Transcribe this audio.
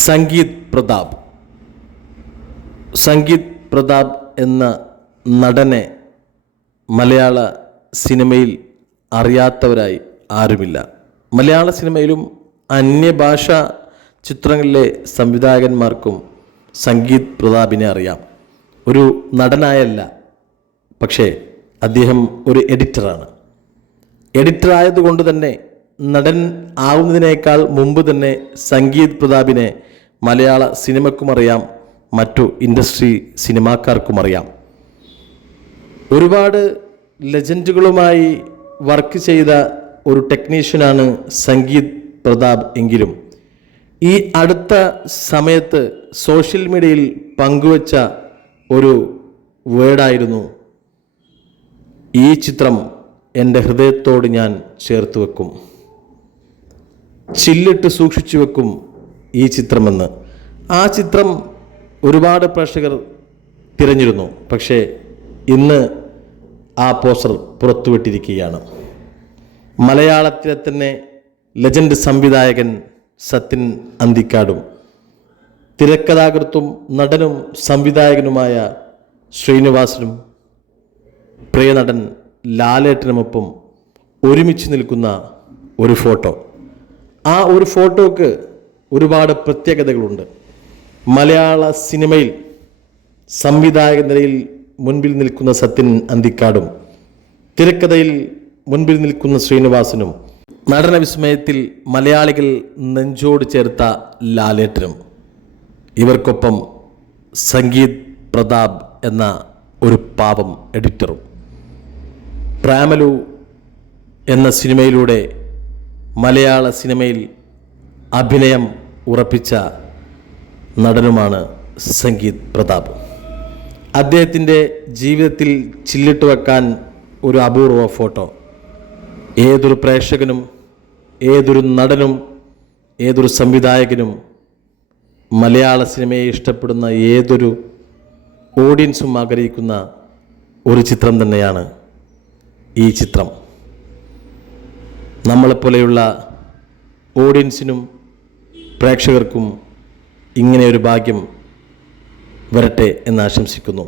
സംഗീത് പ്രതാപ്. സംഗീത് പ്രതാപ് എന്ന നടനെ മലയാള സിനിമയിൽ അറിയാത്തവരായി ആരുമില്ല. മലയാള സിനിമയിലും അന്യഭാഷാ ചിത്രങ്ങളിലെ സംവിധായകന്മാർക്കും സംഗീത് പ്രതാപിനെ അറിയാം. ഒരു നടനായല്ല, പക്ഷേ അദ്ദേഹം ഒരു എഡിറ്ററാണ്. എഡിറ്ററായതുകൊണ്ട് തന്നെ നടൻ ആവുന്നതിനേക്കാൾ മുമ്പ് തന്നെ സംഗീത് പ്രതാപിനെ മലയാള സിനിമയ്ക്കും അറിയാം, മറ്റു ഇൻഡസ്ട്രി സിനിമാക്കാർക്കും അറിയാം. ഒരുപാട് ലെജൻഡുകളുമായി വർക്ക് ചെയ്ത ഒരു ടെക്നീഷ്യനാണ് സംഗീത് പ്രതാപ്. എങ്കിലും ഈ അടുത്ത സമയത്ത് സോഷ്യൽ മീഡിയയിൽ പങ്കുവച്ച ഒരു വേർഡായിരുന്നു, ഈ ചിത്രം എൻ്റെ ഹൃദയത്തോട് ഞാൻ ചേർത്ത് വെക്കും, ചില്ലിട്ട് സൂക്ഷിച്ചു വെക്കും ഈ ചിത്രമെന്ന്. ആ ചിത്രം ഒരുപാട് പ്രേക്ഷകർ തിരഞ്ഞിരുന്നു. പക്ഷേ ഇന്ന് ആ പോസ്റ്റർ പുറത്തുവിട്ടിരിക്കുകയാണ്. മലയാളത്തിലെ തന്നെ ലെജൻഡ് സംവിധായകൻ സത്യൻ അന്തിക്കാടും തിരക്കഥാകൃത്തും നടനും സംവിധായകനുമായ ശ്രീനിവാസനും പ്രിയ നടൻ ലാലേട്ടനുമൊപ്പം ഒരുമിച്ച് നിൽക്കുന്ന ഒരു ഫോട്ടോ. ആ ഒരു ഫോട്ടോക്ക് ഒരുപാട് പ്രത്യേകതകളുണ്ട്. മലയാള സിനിമയിൽ സംവിധായക നിലയിൽ മുൻപിൽ നിൽക്കുന്ന സത്യൻ അന്തിക്കാടും തിരക്കഥയിൽ മുൻപിൽ നിൽക്കുന്ന ശ്രീനിവാസനും നടന വിസ്മയത്തിൽ മലയാളികൾ നെഞ്ചോട് ചേർത്ത ലാലേട്ടനും, ഇവർക്കൊപ്പം സംഗീത് പ്രതാപ് എന്ന ഒരു പാപം എഡിറ്ററും. പ്രേമലു എന്ന സിനിമയിലൂടെ മലയാള സിനിമയിൽ അഭിനയം ഉറപ്പിച്ച നടനുമാണ് സംഗീത് പ്രതാപ്. അദ്ദേഹത്തിൻ്റെ ജീവിതത്തിൽ ചില്ലിട്ട് വെക്കാൻ ഒരു അപൂർവ ഫോട്ടോ. ഏതൊരു പ്രേക്ഷകനും, ഏതൊരു നടനും, ഏതൊരു സംവിധായകനും, മലയാള സിനിമയെ ഇഷ്ടപ്പെടുന്ന ഏതൊരു ഓഡിയൻസും ആഗ്രഹിക്കുന്ന ഒരു ചിത്രം തന്നെയാണ് ഈ ചിത്രം. നമ്മളെപ്പോലെയുള്ള ഓഡിയൻസിനും പ്രേക്ഷകർക്കും ഇങ്ങനെ ഒരു ഭാഗ്യം വരട്ടെ എന്ന് ആശംസിക്കുന്നു.